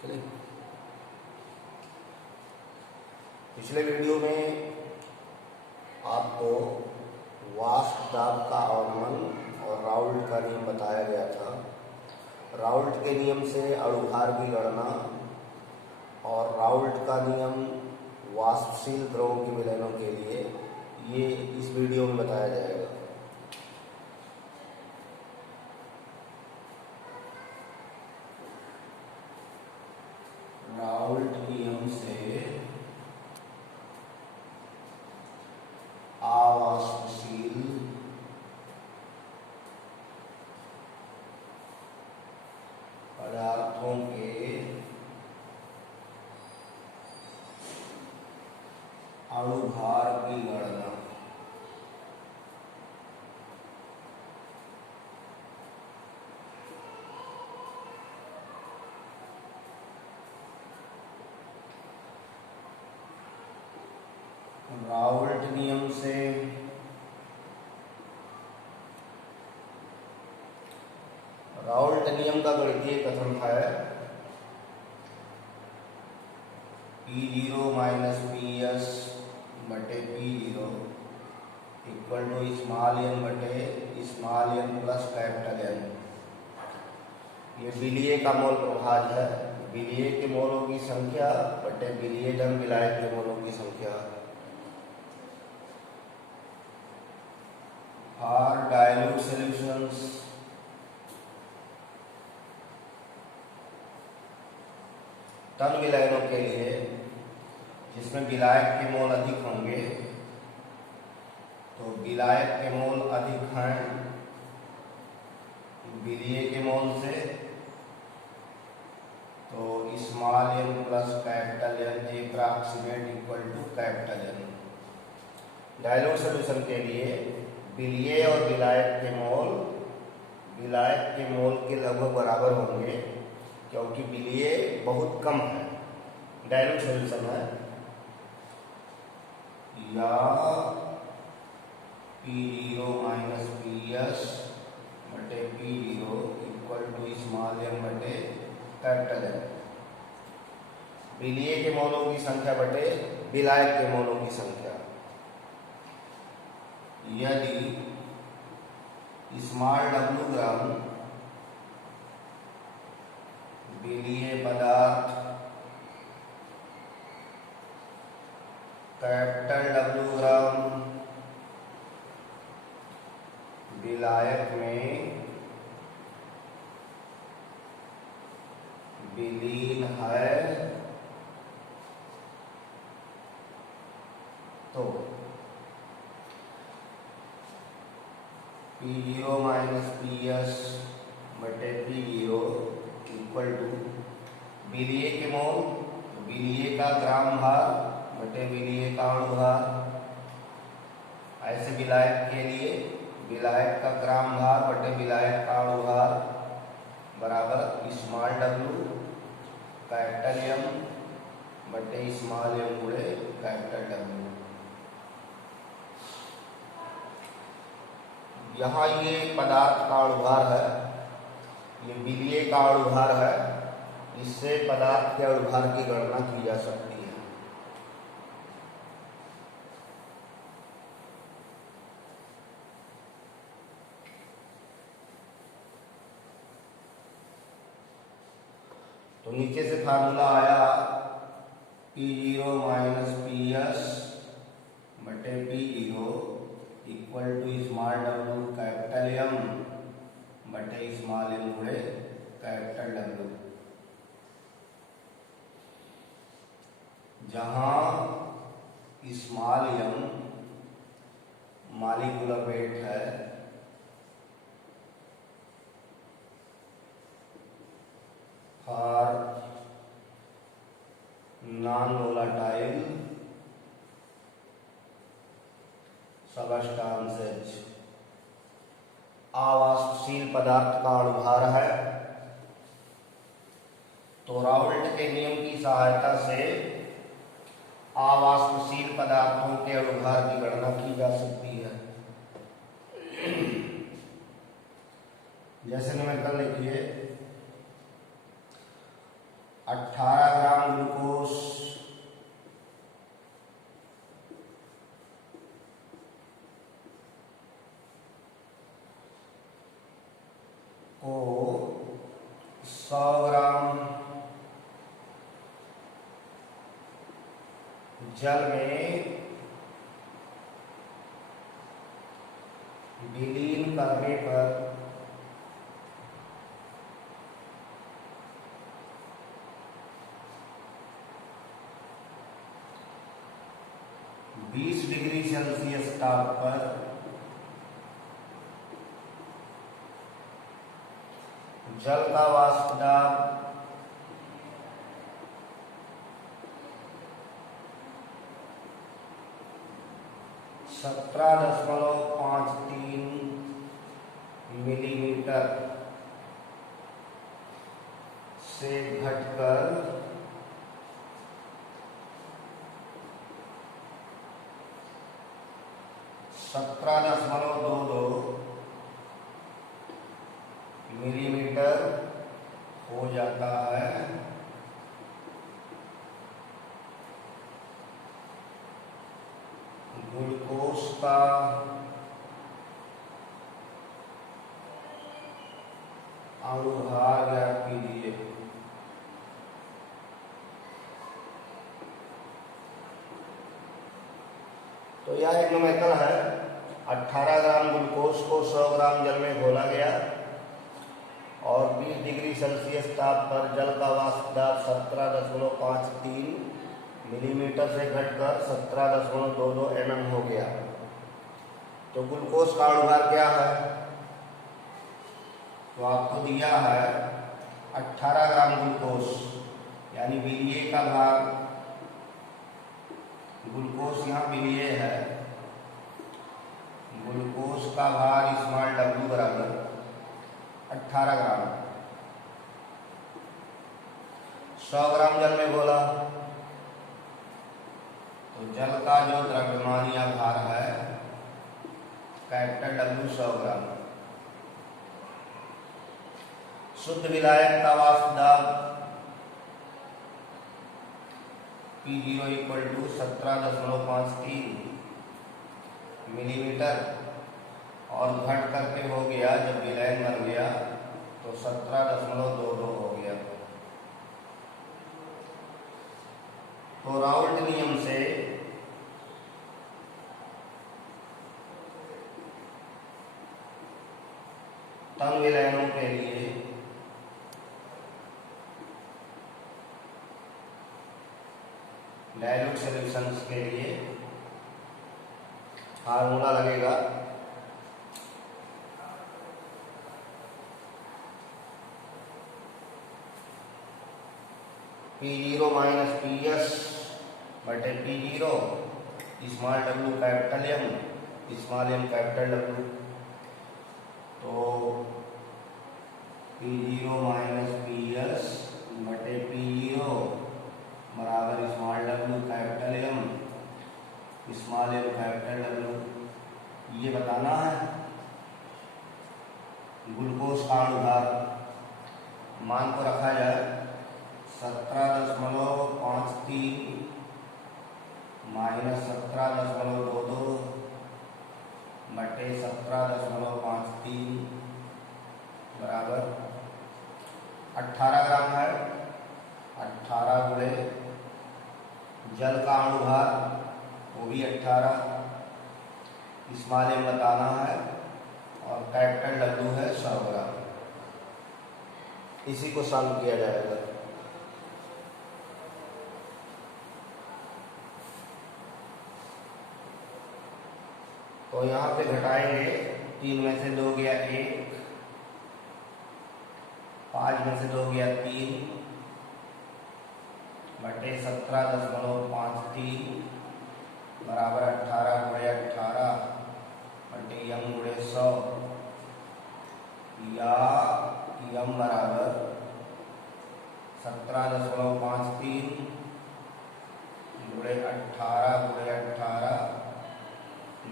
चलिए, पिछले वीडियो में आपको वाष्प दाब का अवनमन और राउल्ट का नियम बताया गया था। राउल्ट के नियम से अणुभार की गणना और राउल्ट का नियम वाष्पशील द्रवों के विलयनों के लिए ये इस वीडियो में बताया जाएगा। राउल्ट नियम से अवाष्पशील पदार्थों के अणुभार की गणना। राउल्ट नियम से राउल्ट नियम का गणितीय कथन है P0 माइनस PS बटे P0 equal to small n बटे small n plus capital N। ये विलीय का मोल प्रभाज है। विलीय के मोलों की संख्या बटे विलीय धन विलायक के मोलों की संख्या। For dilute solutions, तन विलयनों के लिए जिसमें विलायक के मोल अधिक होंगे, तो विलायक के मोल अधिक हैं विलीय के मोल से, तो small n plus capital N approximate equal to capital N। Dilute solution के लिए विलीय और विलायक के मोल के लगभग बराबर होंगे, क्योंकि विलीय बहुत कम है। डायल्यूट सॉल्यूशन है या P0 माइनस PS बटे P0 equal to small n बटे कैपिटल N। विलीय के मोलों की संख्या बटे विलायक के मोलों की संख्या। यदि स्मॉल w ग्राम विलीय पदार्थ कैपिटल W ग्राम विलायक में विलीन है, तो P0 माइनस PS बटे P0 इक्वल टू विलीय के मोल, विलीय का ग्राम भार बटे विलीय का अणु भार। ऐसे विलायक के लिए विलायक का ग्राम भार बटे विलायक का अणु भार बराबर स्मॉल w कैपिटल M बटे स्मॉल m गुणे कैपिटल W। यहाँ ये पदार्थ का अणुभार है, ये विलीय का अणुभार है। इससे पदार्थ के अणुभार की गणना की जा सकती है। तो नीचे से फार्मूला आया P0 माइनस PS बटे P0 equal to small w capital M बटे स्मॉल m गुणे कैपिटल W। जहां स्मॉल m मॉलिक्यूलर वेट है, फॉर नॉन वोलेटाइल सबस्टांसेज अवाष्पशील पदार्थ का अणुभार है, तो राउल्ट के नियम की सहायता से अवाष्पशील पदार्थों के अणुभार की गणना की जा सकती है। जैसे न्यूमेरिकल लिखिए, 18 ग्राम ग्लूकोज को 100 ग्राम जल में विलीन करने पर 20 डिग्री सेल्सियस ताप पर जल का वाष्प दाब 17.53 मिलीमीटर से घटकर 17.22 मिलीमीटर हो जाता है। ग्लूकोज का अणुभार ज्ञात कीजिए। तो यह एक न्यूमेरिकल है। 18 ग्राम ग्लूकोज को 100 ग्राम जल में घोला गया और 20 डिग्री सेल्सियस ताप पर जल का वाष्प दाब 17.53 मिलीमीटर से घटकर 17.22 mm हो गया। तो ग्लूकोज का अणुभार क्या है? तो आपको दिया है 18 ग्राम ग्लूकोज यानी विलीय का भाग, ग्लूकोज यहाँ विलीय है, ग्लूकोज का भार स्मॉल w बराबर 18 ग्राम। 100 ग्राम जल में घोला तो जल का जो द्रव्यमान या भार है कैपिटल W 100 ग्राम। शुद्ध विलायक का वाष्प दाब P0 = 17.53 मिलीमीटर और घट करके हो गया, जब विलयन बन गया तो 17.22 हो गया। तो राउल्ट नियम से तन विलयनों के लिए डाइल्यूट सॉल्यूशंस के लिए फार्मूला लगेगा P0 - PS बटे P0 small w capital M small m capital W। तो P0 - PS बटे P0 बराबर small w capital M small m capital W। ये बताना है ग्लूकोज का अणुभार। मान को रखा जाए 17.53 - 17.22 बटे 17.53 बराबर 18 ग्राम है। 18 गुणे जल का अणुभार वो भी 18 स्मॉल m बताना है और कैपिटल W है 100 ग्राम। इसी को सॉल्व किया जाएगा। तो यहाँ पे घटाएंगे, 3 में से 2 गया 1, 5 में से 2 गया 3 बटे 17.53 बराबर 18 गुणे 18 बटे m गुणे 100 या m बराबर 17.53 गुणे 18 गुणे 18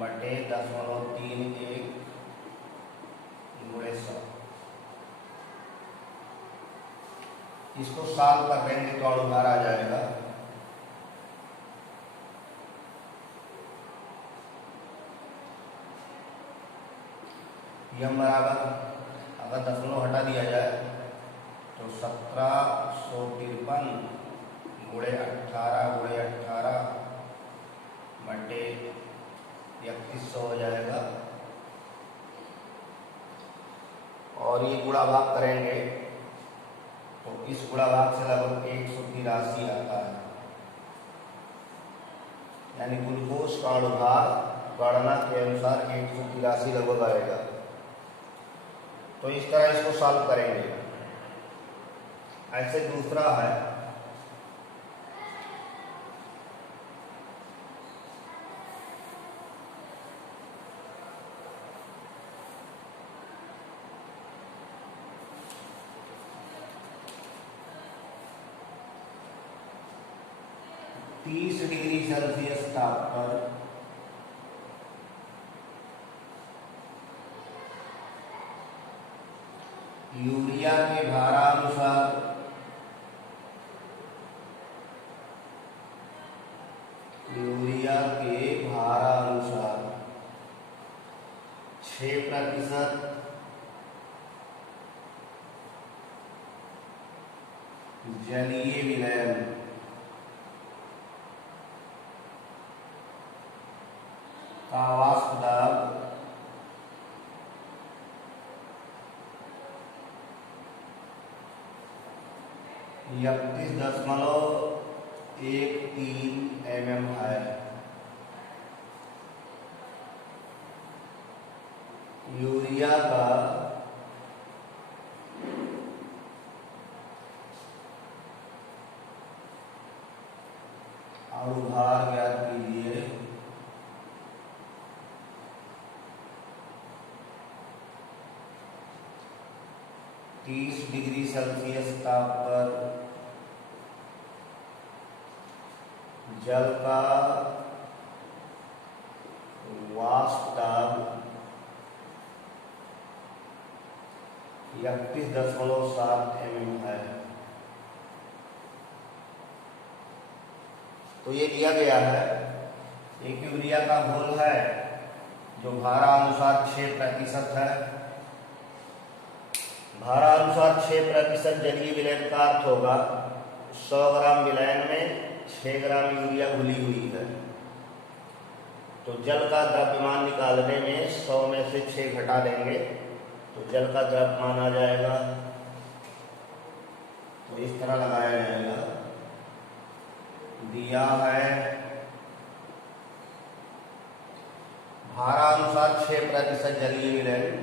बटे 10.31 गुणे 100। इसको सॉल्व कर देंगे तो अणुभार आ जाएगा। यम बराबर, अगर दशमलव हटा दिया जाए तो 1753 गुणे 18 गुणे 18 बटे 3100 हो जाएगा। और ये गुणा भाग करेंगे तो इस गुणा भाग से लगभग 183 आता है, यानी ग्लूकोज का अणुभार गणना के अनुसार 183 लगभग आएगा। तो इस तरह इसको सॉल्व करेंगे। ऐसे दूसरा है, तीस डिग्री सेल्सियस ताप पर यूरिया के भारानुसार यूरिया के भारानुसार 6% जलीय विलयन का वाष्प दाब 31.13 mm है। यूरिया का अणुभार ज्ञात कीजिए। तीस डिग्री सेल्सियस ताप पर जल का वाष्प दाब 31.7 mm है। तो ये दिया गया है, एक यूरिया का घोल है जो भारानुसार 6% है। भारानुसार 6% जलीय विलयन का अर्थ होगा 100 ग्राम विलयन में 6 ग्राम यूरिया घुली हुई है। तो जल का द्रव्यमान निकालने में 100 में से 6 घटा देंगे तो जल का द्रव्यमान आ जाएगा। तो इस तरह लगाया जाएगा। दिया है भारानुसार 6% जलीय विलयन,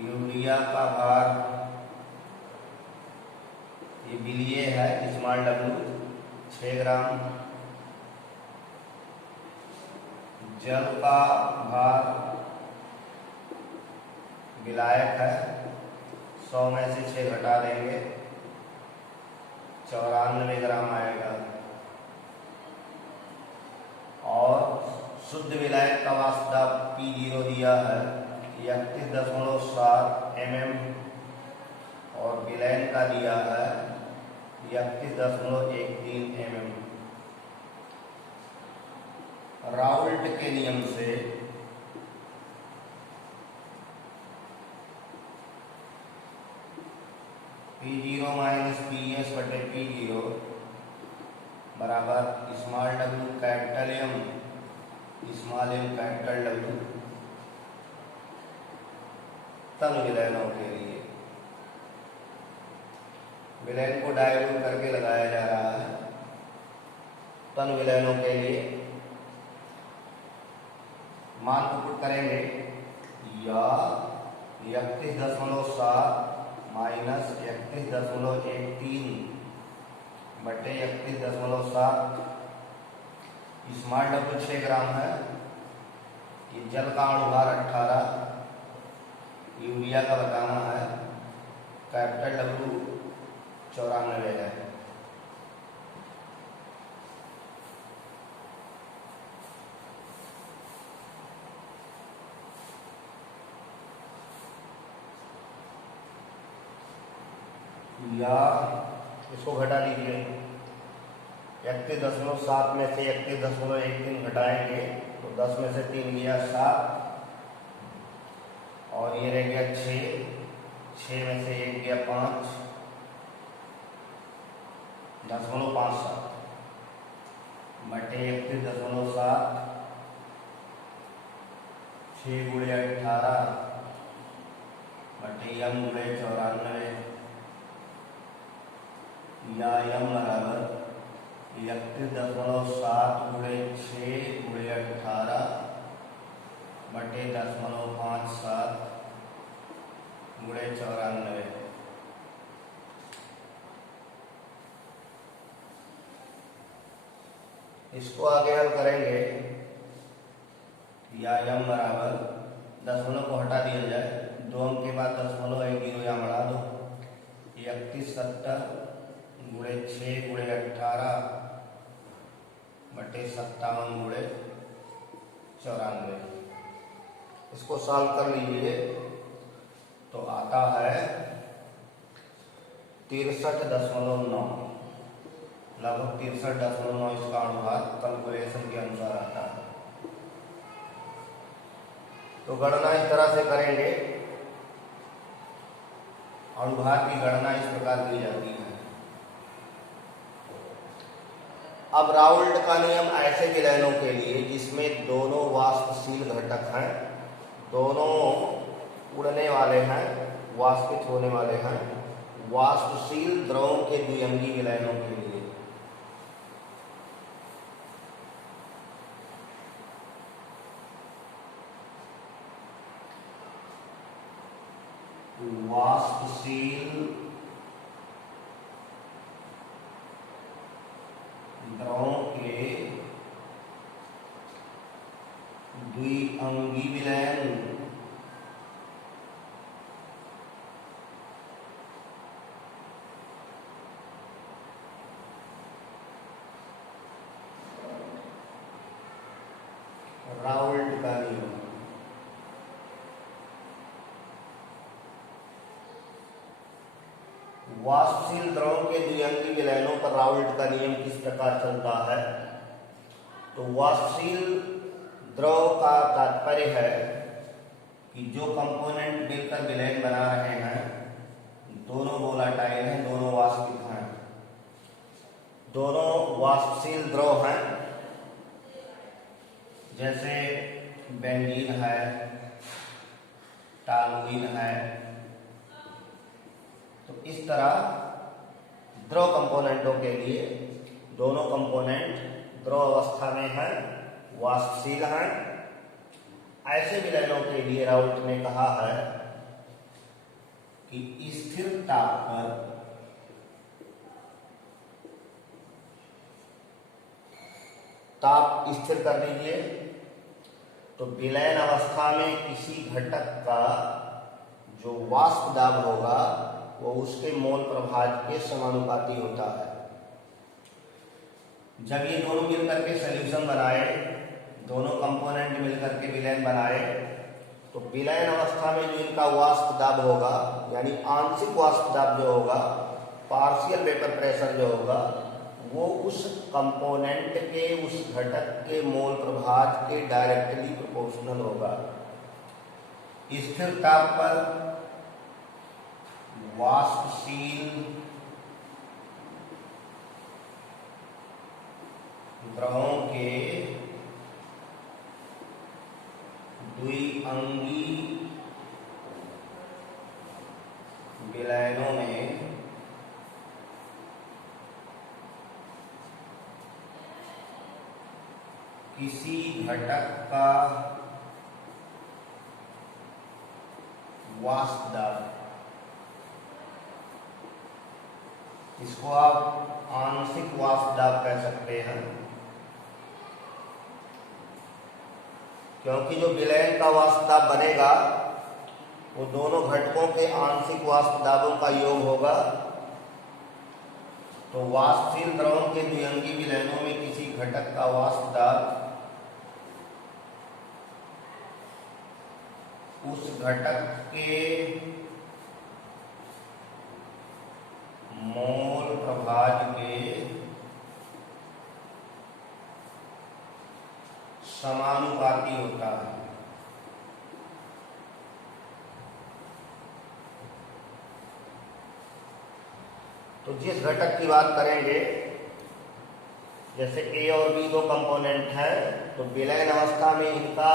यूरिया का भार ये विलीय है स्मॉल w 6 ग्राम, जल का भार विलायक है 100 में से 6 घटा देंगे 94 ग्राम आएगा। और शुद्ध विलायक का वाष्प दाब P0 दिया है 31.7 mm और विलयन का दिया है 31.13 mm। राउल्ट के नियम से P0 माइनस PS बटे P0 बराबर small w capital M small m capital W तन विलयनों के लिए। विलयन को डायल्यूट करके लगाया जा रहा है। तन विलयनों के लिए मान को पुट करेंगे या 31.7 माइनस 31.13 बटे 31.7 स्मॉल w 6 ग्राम है। ये जल का अणुभार 18, यूरिया का बताना है, कैपिटल W 94 है। या इसको घटा दीजिए, 31.7 में से 31.13 घटाएंगे तो 10 में से 3 गया 7 और ये रह गया 6 में से 1 गया 5, 0.57 बटे 31.7, 6 गुणे 18 बटे यम गुणे 94 या यम बराबर 31.7 गुणे 6 गुणे 18 बटे 0.57 गुणे 94। इसको आगे हल करेंगे या यम बराबर दशमलव को हटा दिया जाए, 2 अंक के बाद दशमलव है 0 या बढ़ा दो, 3170 गुणे 6 गुणे 18 बटे 57 गुणे 94। इसको सॉल्व कर लीजिए तो आता है 63.9, लगभग 63.9 इसका अनुपात कैलकुलेशन के अनुसार आता है। तो गणना इस तरह से करेंगे, अनुभाग की गणना इस प्रकार की जाती है। अब राउल्ट का नियम ऐसे विलयनों के लिए जिसमें दोनों वाष्पशील घटक हैं, दोनों उड़ने वाले हैं, वाष्पित होने वाले हैं, वाष्पशील द्रवों के द्विअंगी विलयनों के लिए वाष्पशील द्रवों के द्विअंगी विलयन राउल्ट का नियम। वाष्पशील द्रवों के द्विअंगी विलयनों पर राउल्ट का नियम किस प्रकार चलता है? तो वाष्पशील द्रव का तात्पर्य है कि जो कंपोनेंट मिलकर विलयन बना रहे हैं दोनों वोलाटाइल हैं, दोनों वाष्पित हैं, दोनों वाष्पशील द्रव हैं, जैसे बेंजीन है, टॉलुइन है। तो इस तरह द्रव कंपोनेंटों के लिए दोनों कंपोनेंट द्रव अवस्था में हैं, वाष्पशील हैं। ऐसे विलयनों के लिए राउल्ट ने कहा है कि स्थिर ताप पर ताप स्थिर कर लीजिए तो विलयन अवस्था में किसी घटक का जो वाष्प दाब होगा वो उसके मोल प्रभाज के समानुपाती होता है। जब ये दोनों मिलकर के सॉल्यूशन बनाए, दोनों कंपोनेंट मिलकर के विलयन बनाए, तो विलयन अवस्था में जो इनका वाष्प दाब होगा यानी आंशिक वाष्प दाब जो होगा, पार्शियल वेपर प्रेशर जो होगा, वो उस कंपोनेंट के उस घटक के मोल प्रभाज के डायरेक्टली प्रोपोर्शनल होगा। स्थिर ताप पर वाष्पशील द्रवों के द्विअंगी विलयनों में किसी घटक का वाष्प दाब, इसको आप आंशिक वाष्प दाब कह सकते हैं, क्योंकि जो विलयन का वाष्प दाब बनेगा वो दोनों घटकों के आंशिक वाष्प दाबों का योग होगा। तो वाष्पशील द्रवों के द्विअंगी विलयनों में किसी घटक का वाष्प दाब उस घटक के मोल प्रभाज के समानुपाती होता है। तो जिस घटक की बात करेंगे, जैसे A और B दो कंपोनेंट है, तो विलयन अवस्था में इनका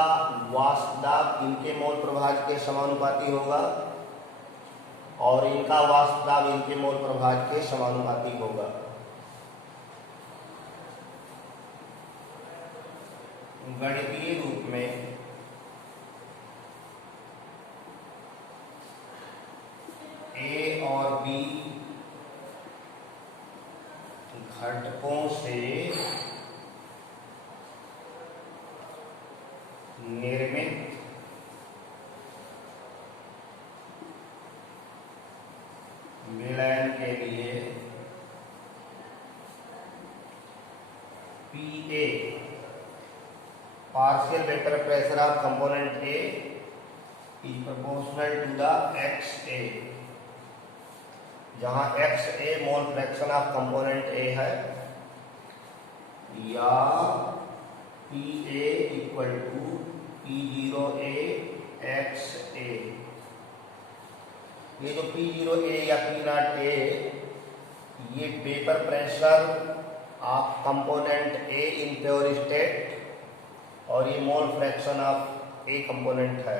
वाष्प दाब इनके मोल प्रभाज के समानुपाती होगा और इनका वाष्प दाब इनके मोल प्रभाज के समानुपाती होगा। गणितीय रूप में A और B घटकों से निर्मित विलयन के लिए PA partial vapor pressure of component A is proportional to the XA, जहां XA mole fraction of component A है, या PA equal to P0A XA। ये जो P0A या P0A ये vapour pressure of component A in pure state और ये मोल fraction of A component है।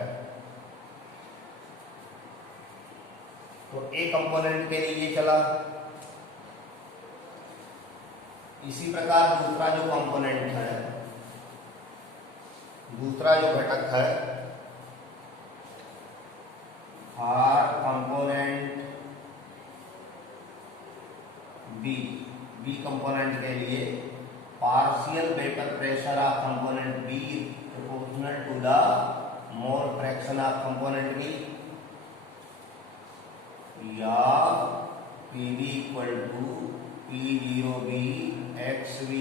तो A कंपोनेंट के लिए चला। इसी प्रकार दूसरा जो कंपोनेंट है, दूसरा जो घटक है आर कंपोनेंट बी कंपोनेंट के लिए partial vapour pressure of component B proportional to the mole fraction of component B, या PV equal to P0B XV।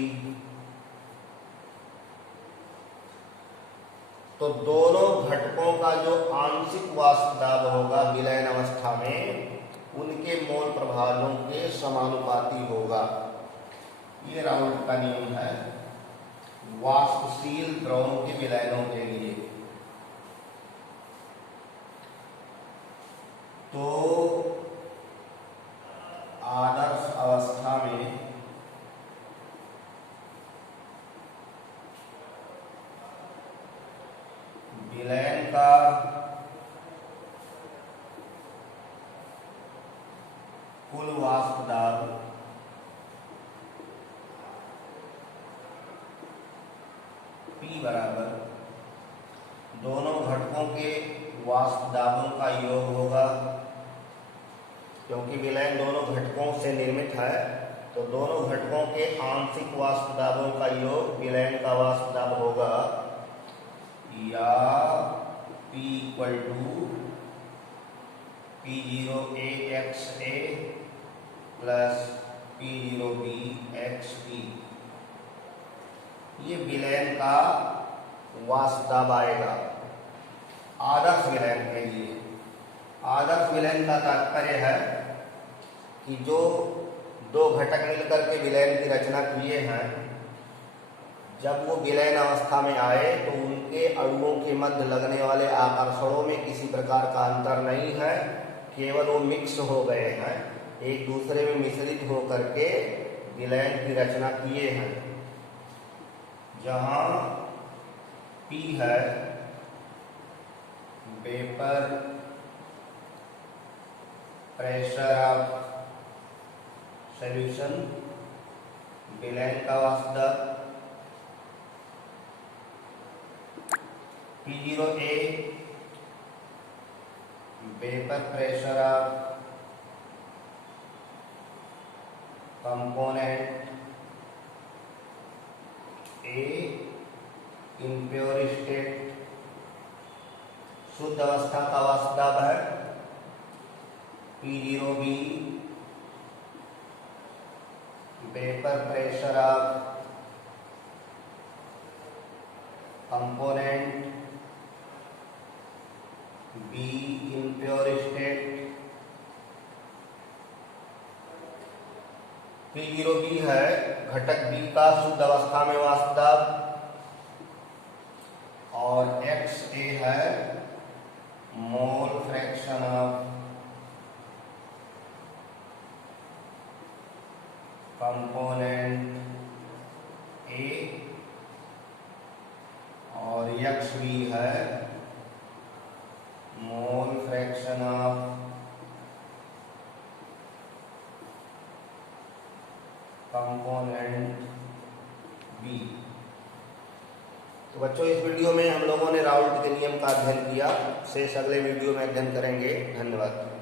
तो दोनों घटकों का जो आंशिक वाष्प दाब होगा विलयन अवस्था में, उनके मोल प्रभाजों के समानुपाती होगा। ये राउल्ट का नियम है वाष्पशील द्रवों के विलयनों के लिए। तो आदर्श अवस्था में विलयन का कुल वाष्प दाब P बराबर दोनों घटकों के वाष्प दाबों का योग होगा। क्योंकि विलयन दोनों घटकों से निर्मित है, तो दोनों घटकों के आंशिक वाष्प दाबों का योग विलयन का वाष्प दाब होगा, या P equal to P0A XA plus P0B XB। ये विलयन का वाष्प दाब आएगा आदर्श विलयन के लिए। आदर्श विलयन का तात्पर्य है कि जो दो घटक मिलकर के विलयन की रचना किए हैं, जब वो विलयन अवस्था में आए तो उनके अणुओं के मध्य लगने वाले आकर्षणों में किसी प्रकार का अंतर नहीं है, केवल वो मिक्स हो गए हैं, एक दूसरे में मिश्रित होकर के विलयन की रचना किए हैं। जहां P है वेपर प्रेशर ऑफ सॉल्यूशन, विलयन का वाष्प दाब, P0A vapour pressure of component A in pure state, शुद्ध अवस्था का वाष्प दाब है P0B vapour pressure of component B in pure state, P0B है घटक B का शुद्ध अवस्था में वाष्प, और XA है मोल फ्रैक्शन ऑफ कंपोनेंट A, और XB है मोल फ्रैक्शन ऑफ कंपोनेंट B। तो बच्चों, इस वीडियो में हम लोगों ने राउल्ट के नियम का अध्ययन किया। शेष अगले वीडियो में अध्ययन करेंगे। धन्यवाद।